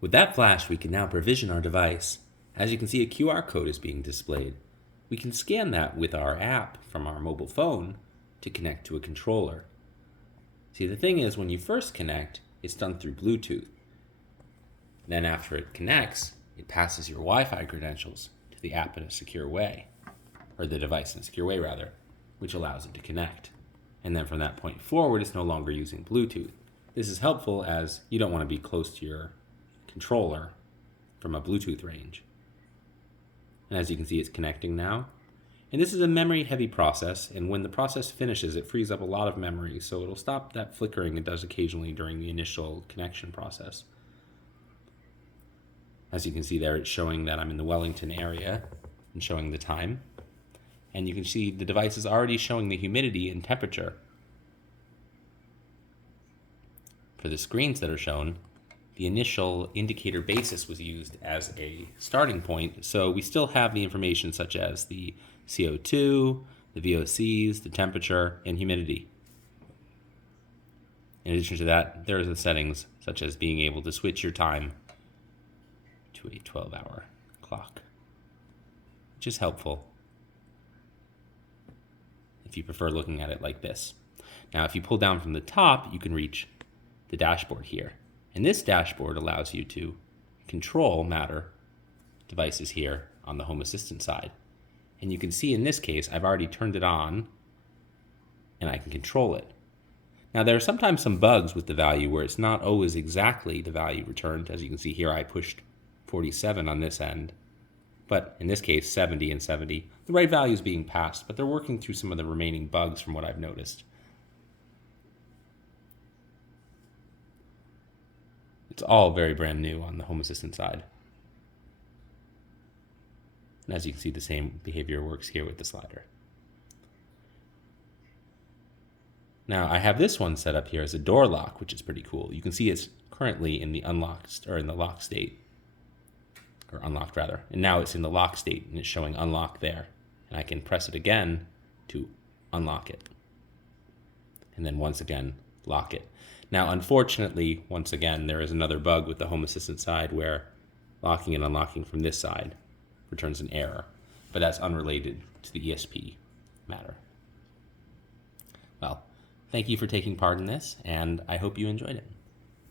With that flash, we can now provision our device. As you can see, a QR code is being displayed. We can scan that with our app from our mobile phone to connect to a controller. See, the thing is, when you first connect, it's done through Bluetooth. Then after it connects, it passes your Wi-Fi credentials to the app in a secure way, or the device in a secure way rather, which allows it to connect. And then from that point forward, it's no longer using Bluetooth. This is helpful as you don't want to be close to your controller from a Bluetooth range. And as you can see, it's connecting now. And this is a memory-heavy process, and when the process finishes, it frees up a lot of memory, so it'll stop that flickering it does occasionally during the initial connection process. As you can see there, it's showing that I'm in the Wellington area and showing the time. And you can see the device is already showing the humidity and temperature. For the screens that are shown, the initial indicator basis was used as a starting point, so we still have the information such as the CO2, the VOCs, the temperature, and humidity. In addition to that, there are the settings such as being able to switch your time to a 12-hour clock, which is helpful if you prefer looking at it like this. Now, if you pull down from the top, you can reach the dashboard here. And this dashboard allows you to control Matter devices here on the Home Assistant side. And you can see in this case, I've already turned it on and I can control it. Now, there are sometimes some bugs with the value where it's not always exactly the value returned. As you can see here, I pushed 47 on this end, but in this case, 70 and 70. The right value is being passed, but they're working through some of the remaining bugs from what I've noticed. It's all very brand new on the Home Assistant side. And as you can see, the same behavior works here with the slider. Now, I have this one set up here as a door lock, which is pretty cool. You can see it's currently in the unlocked, or in the lock state, or unlocked rather. And now it's in the lock state, and it's showing unlock there. And I can press it again to unlock it. And then once again, lock it. Now, unfortunately, once again, there is another bug with the Home Assistant side where locking and unlocking from this side returns an error, but that's unrelated to the esp-matter. Well, thank you for taking part in this, and I hope you enjoyed it.